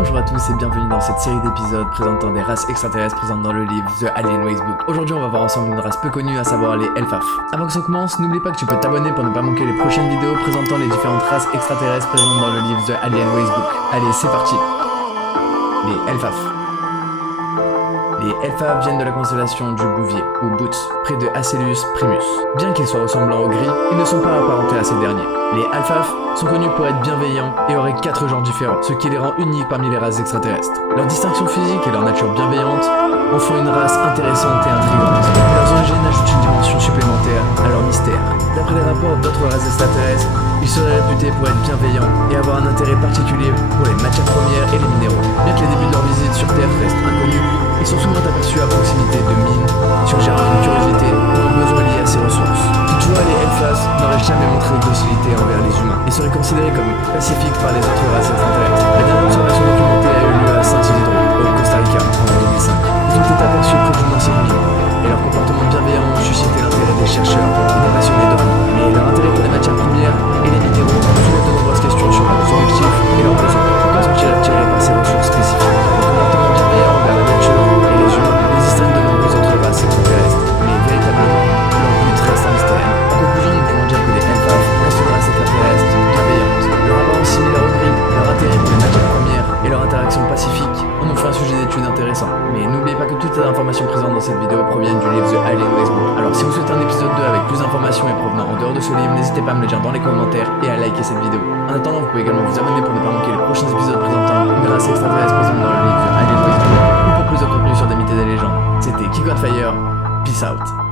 Bonjour à tous et bienvenue dans cette série d'épisodes présentant des races extraterrestres présentes dans le livre The Alien Racebook. Aujourd'hui on va voir ensemble une race peu connue, à savoir les Elfaf. Avant que ça commence, n'oublie pas que tu peux t'abonner pour ne pas manquer les prochaines vidéos présentant les différentes races extraterrestres présentes dans le livre The Alien Racebook. Allez, c'est parti. Les Elfaf. Les Elfaf viennent de la constellation du Bouvier, ou Boots, près de Acelius Primus. Bien qu'ils soient ressemblants aux gris, ils ne sont pas apparentés à ces derniers. Les Elfaf sont connus pour être bienveillants et auraient 4 genres différents, ce qui les rend uniques parmi les races extraterrestres. Leur distinction physique et leur nature bienveillante en font une race intéressante et intrigante. Leurs origines ajoutent une dimension supplémentaire à leur mystère. D'après les rapports d'autres races extraterrestres, ils seraient réputés pour être bienveillants et avoir un intérêt particulier pour les matières premières et les minéraux. Bien que les débuts de leur visite sur Terre restent inconnus, ils sont souvent aperçus à proximité de mines, suggérant une curiosité ou un besoin lié à ces ressources. Toutefois, les Elfas n'auraient jamais montré d'hostilité envers les humains et seraient considérés comme pacifiques par les autres races extraterrestres. La dernière observation documentée a eu lieu à Saint-Isidro, au Costa Rica, en 2005. Ils ont été aperçus près d'une ancienne mine et leur comportement bienveillant ont suscité l'intérêt des chercheurs et des passionnés d'hommes. Mais leur intérêt pour les matières premières et les minéraux soulève de nombreuses questions sur leurs objectifs et leurs besoins. Pourquoi sont-ils attirés par ces ressources spécifiques? Leur comportement bienveillant envers la nature et les humains les distingue de nombreuses autres races extraterrestres, mais véritablement, leur but reste un mystère. En conclusion, nous pouvons dire que les Elfaf restent une race extraterrestre bienveillante. Leur apparence similaire au gris, leur intérêt pour les matières premières et leur interaction pacifique en ont fait un sujet d'étude intéressant. Mais n'oubliez pas que toutes les informations présentes dans cette vidéo proviennent du livre The Alien Racebook. Alors si vous souhaitez un épisode 2 avec plus d'informations et provenant en dehors de ce livre, n'hésitez pas à me le dire dans les commentaires et à liker cette vidéo. En attendant, vous pouvez également vous abonner pour ne pas manquer les prochains épisodes présentant une race extraterrestre présente dans le livre The Alien Racebook ou pour plus de contenu sur des mythes et des légendes. C'était Kiko Fire, peace out.